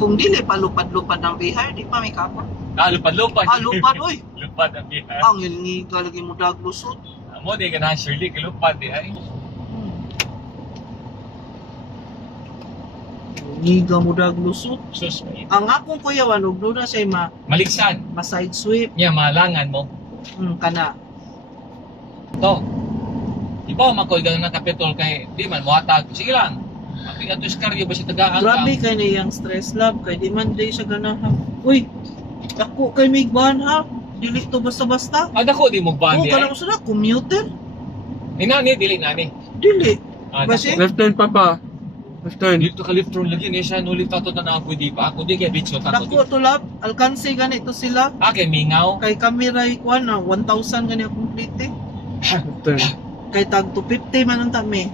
Kung dili pa lupad-lupad ng bihar, di pa may kapon. Lupad-lupad. Lupad, oy. Lupad ang bihar. Ang yun nga lagi mo daglusot. Amo di ka na Shirley, kilupad di ay. Ngiga mo daglusot. Sus, Ang akong kuya wanog doon na siya maligsan. ma-side sweep. Niya, malangan mo. Kana. To. Iba, makoy gang na kapitol kay, di man, muhatag. Sige lang. Aping ato iskaryo ba si tagaan Grabe kay na yung stress lab kay di man day siya ganahan. Uy, ako kay may ban ha. Dili to basta-basta. Dako di mo Oo, bandi ay. kana mo sila commuter. Inani, dili nani. Dili. Basi? Basi Left turn, Papa. Left turn. Dito ka lift lagi niya siya, nulit tato na ako di pa. Ako di kay bitch ako di. dako to lab, alkansi ganito sila. Kay mingaw. Kay kamera ikuan na 1,000 gani akong plite. Left turn. Kay tag 250 man ang tami.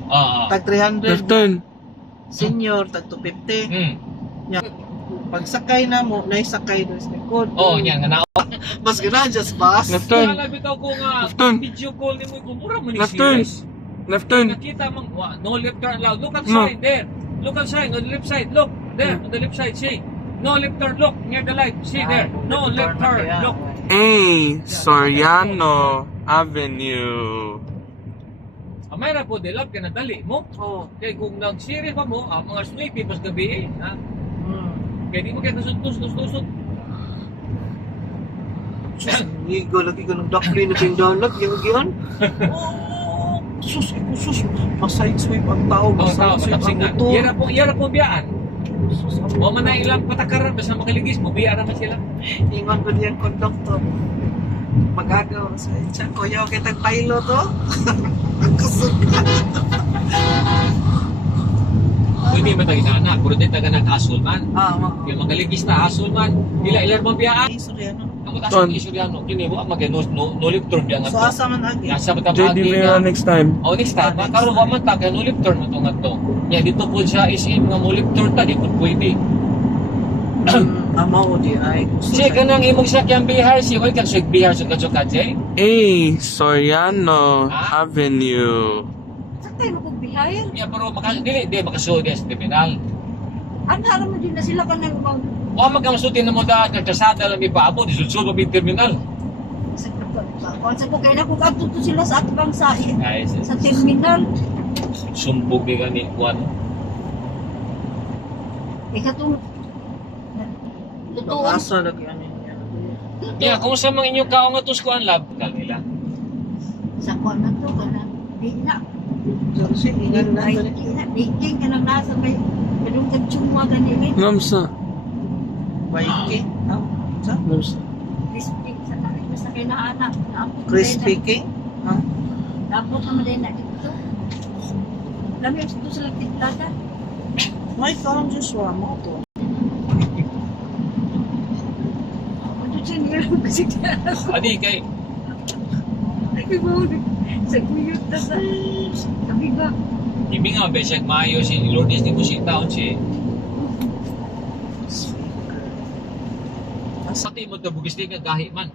Tag Left 300 turn. senior tag 250. Hmm. Pagsakay na mo, naisakay doon sa likod. Niya nga na. Mas gana just bus. Left turn. Kaya bitaw ko nga Left turn. video call ni mo ko mura mo ni Left turn. serious. Left turn. Nakita mang no left turn allowed. Look at No. sign there. Look at sign on the left side. Look there on the left side. See. No left turn. Look near the light. See there. No left turn. Look. A. Soriano Avenue. Amay ra po dilap ka na dali mo. Oh. Kay kung nag-series pa mo, mga sweepy pas gabi ha. Kaya di mo kaya tusot. Ngiga lagi ka ng dakli na tindalag, yung giyan. Sus, maside sweep ang tao, maside sweep ang ito. Yara po biyaan. O man na ilang patakaran, basta makaligis mo, biyaan naman sila. Ingon ko niyang konduktor. Magagaw sa siya. Kuya, okay tag pilot to? Ang kasuka. Pwede man tayo na anak, puro tayo taga nag-asol man. Mga. Yung magaligis na asol man, ilan mo biyaan. Ay, sorry, ano? Ako tasong isuryan, kini mo ang no lip turn diyan So, nga to. asa man agi? Nasa batang JD Vera next time. Next time, karon wa man ta kay no lip turn mo to nga to. Nya dito po siya SM nga mo lip turn ta di po pwede. Amaw di ay. Siya kanang imong sakyan bihar si oy kag sig bihar sa kadyo. A. Soriano Avenue. Sakay mo kong bihayan. Ya pero dili makasuod sa terminal. Ano naman din na sila ka nang mag... Wa magkamasuti na mo da nagkasada lang ipaabot isulsul pa terminal. Kung sa ko kaya na kung katuto sila sa atbang sa Ay sa terminal. sumpog di gani kuan. Katong... Tutuan. Asa lagi ano yan. Ya kung sa mga inyo kaong atus kuan lab kanila. Sa kuwan na to, ka na. Di na. Kasi ingan na. Di na. Baking ka nang nasa may... Kadong kagtsumwa ganili. Ngamsa. Biking. Sa? Ngamsa. Crispy. Sa nakit na sa kinaanak. Crispy king? Dapat naman din na dito. Lami ang ito sila titlada. May found Joshua mo to. Ito siya niya lang kasi Adi kay sa kuyot na sa... Sabi ba? Ibi nga ba siya maayo si Lourdes ni Busita on si Pati mo ito bugis di ka gahi man.